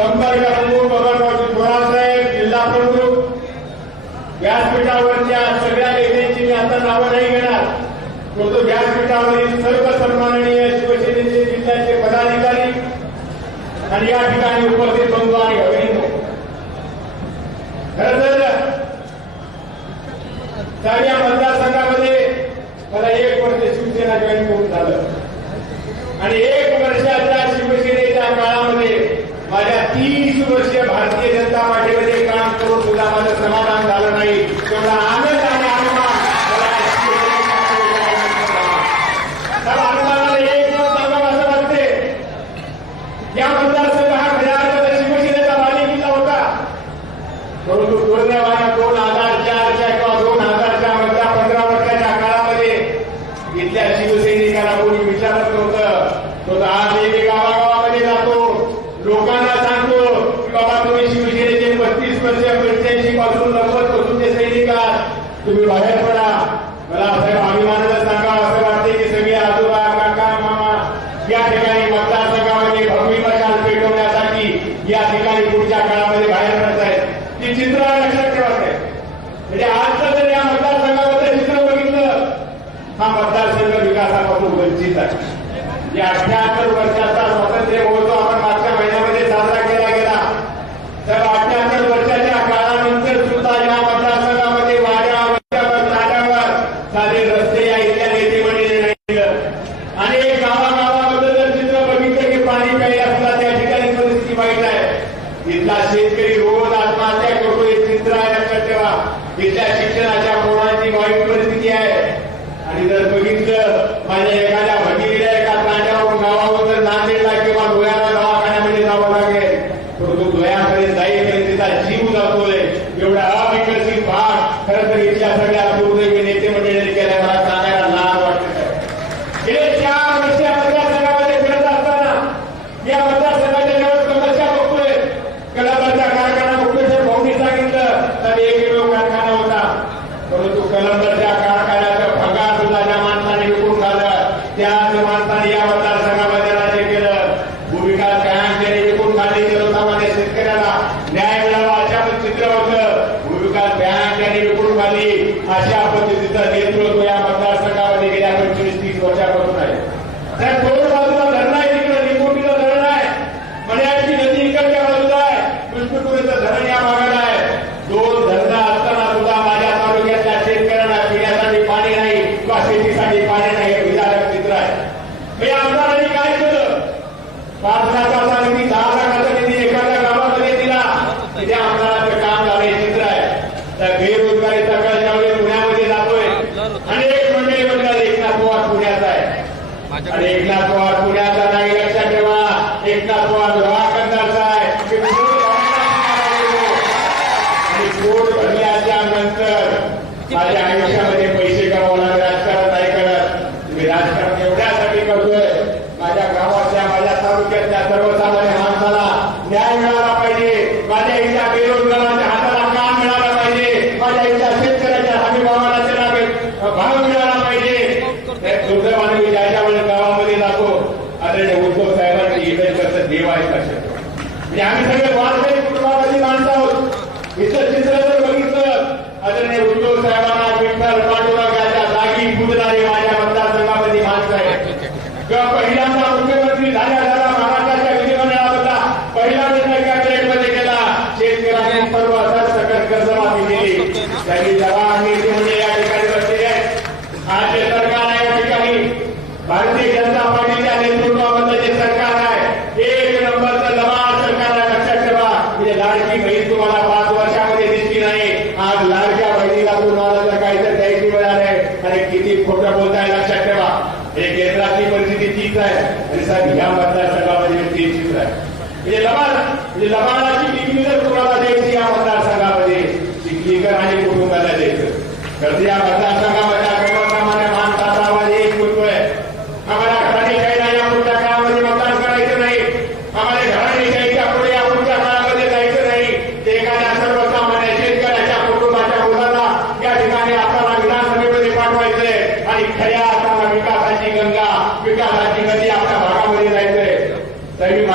संपर्क प्रमुख बबनरावजी थोरात साहेब जिल्हा प्रमुख. व्यासपीठावरच्या सगळ्या नेत्यांची मी आता नावं नाही घेणार. परंतु व्यासपीठावरील सर्व सन्माननीय शिवसेनेचे जिल्ह्याचे पदाधिकारी आणि या ठिकाणी उपस्थित बंधू आणि अभिनंदन. खरं तर तर या मतदारसंघामध्ये मला एक वर्ष शिवसेना जॉईन करून झालं. आणि एक वर्षाच्या वर्ष भारतीय जनता पार्टीमध्ये काम करून सुद्धा माझं समाधान झालं नाही तेवढा आम्ही पासून नव्वद टोकूनचे सैनिक आहात तुम्ही बाहेर पडा. मला असं अभिमानानं सांगा असं वाटते की सगळे आजोबा काका मामा या ठिकाणी मतदारसंघामध्ये भगवी मशाल पेटवण्यासाठी या ठिकाणी पुढच्या काळामध्ये बाहेर पडत आहेत. ते चित्र लक्षात ठेवत म्हणजे आजचं जर या मतदारसंघामध्ये चित्र बघितलं. हा मतदारसंघ विकासापासून वंचित आहे. या अठ्याहत्तर वर्षाचा स्वातंत्र्य होत शेतकरी रोज आत्महत्या करतो एक चित्र लक्षात ठेवा इथल्या शिक्षणाच्या मुलांची वाईट കാര്യങ്ങൾ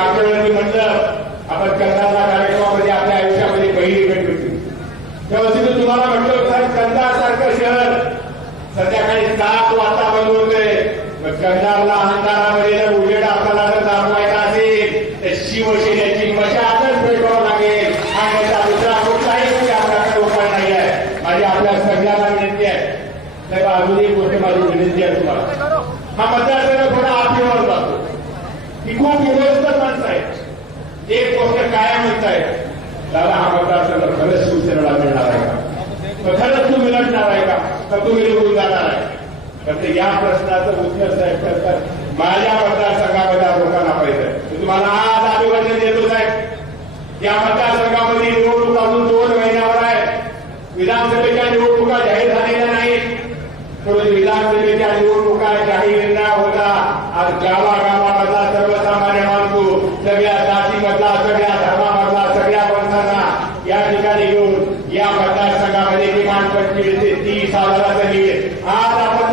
मागच्या म्हटलं आपण चंदाचा कार्यक्रमामध्ये आपल्या आयुष्यामध्ये पहिली भेट घेतली. तेव्हा तिथं तुम्हाला म्हटलं होतं कंदासारखं शहर. संध्याकाळी सात वाजता बंद होते चंदाला अंधारामध्ये जर उजेड आपल्याला जर दाखवायचा असेल तर शिवसेनेची मशातच पेटवावं लागेल. हा याचा दुसरा कुठलाही म्हणजे आपल्याकडे उपाय नाही आहे. माझी आपल्या सगळ्यांना विनंती आहे. तर अजून एक गोष्ट माझी विनंती आहे तुम्हाला. हा मतदार दादा हा मतदारसंघ खरंच शिवसेनेला मिळणार आहे का? खरंच तू मिळणार आहे का? तर तू निघून जाणार आहे. तर या प्रश्नाचं उत्तर साहेब करतात. माझ्या ठिकाणी घेऊन या मतदारसंघामध्ये किमान पंचवीस ते तीस हजाराचं हजारासाठी आज आपण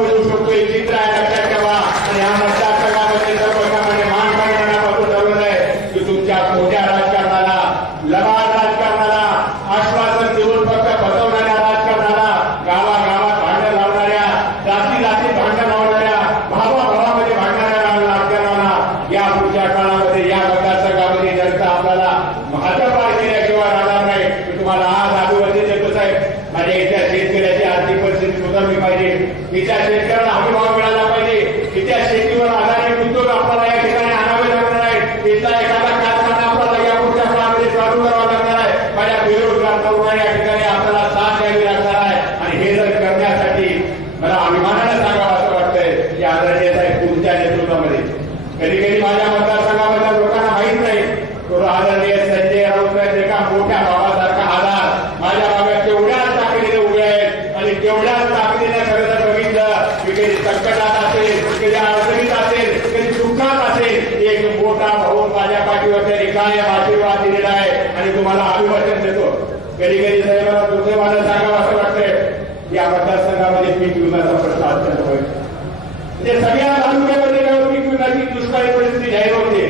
असेल संकटात असेल कधी अडचणीत असेल कधी दुःखात असेल एक मोठा भाऊ माझ्या पाठीवर त्यांनी आशीर्वाद दिलेला आहे आणि तुम्हाला अभिवादन देतो. कधी कधी साहेबांना तुमचं मला सांगावं असं वाटतंय. या मतदारसंघामध्ये पीक विम्याचा प्रश्न अत्यंत होईल म्हणजे सगळ्या तालुक्यामध्ये पीक विम्याची दुष्काळी परिस्थिती जाहीर होते.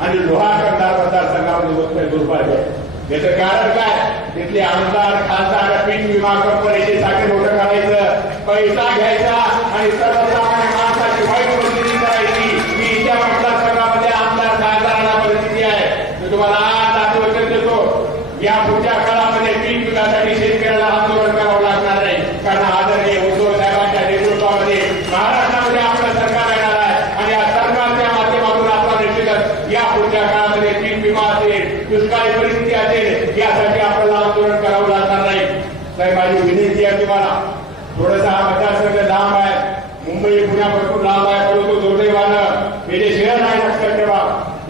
आणि लोहा करणार मतदारसंघामध्ये होत नाही आहे. याचं कारण काय? तिथले आमदार खासदार पीक विमा कंपनीचे साखर मोठं करायचं. पैसा घ्यायचा आणि सर्व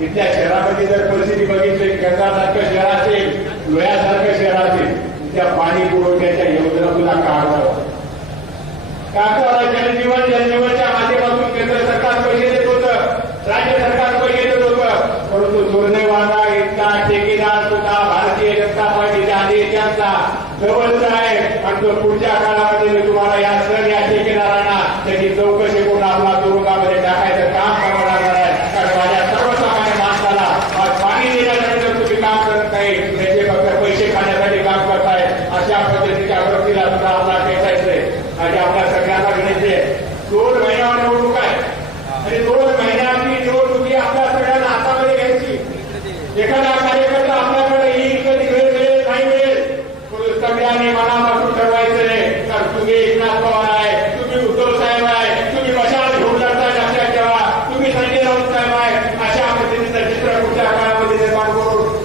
इथल्या शहरामध्ये जर परिस्थिती बघितली गंगासारखं शहर असेल लोह्यासारखं शहर असेल त्या पाणी पुरवठ्याच्या योजना तुला का करावं जनजीवन जनजीवनच्या माध्यमातून केंद्र सरकार पैसे देत राज्य सरकार पैसे देत होतं. परंतु दुर्दैवाना इतका ठेकेदार सुद्धा भारतीय जनता पार्टीच्या अधिकांचा जवळचा आहे. आणि तो पुढच्या काळामध्ये मी तुम्हाला या सर या ठेकेदारांना त्याची चौकशी करून आपला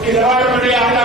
నిలబడబడే ఆట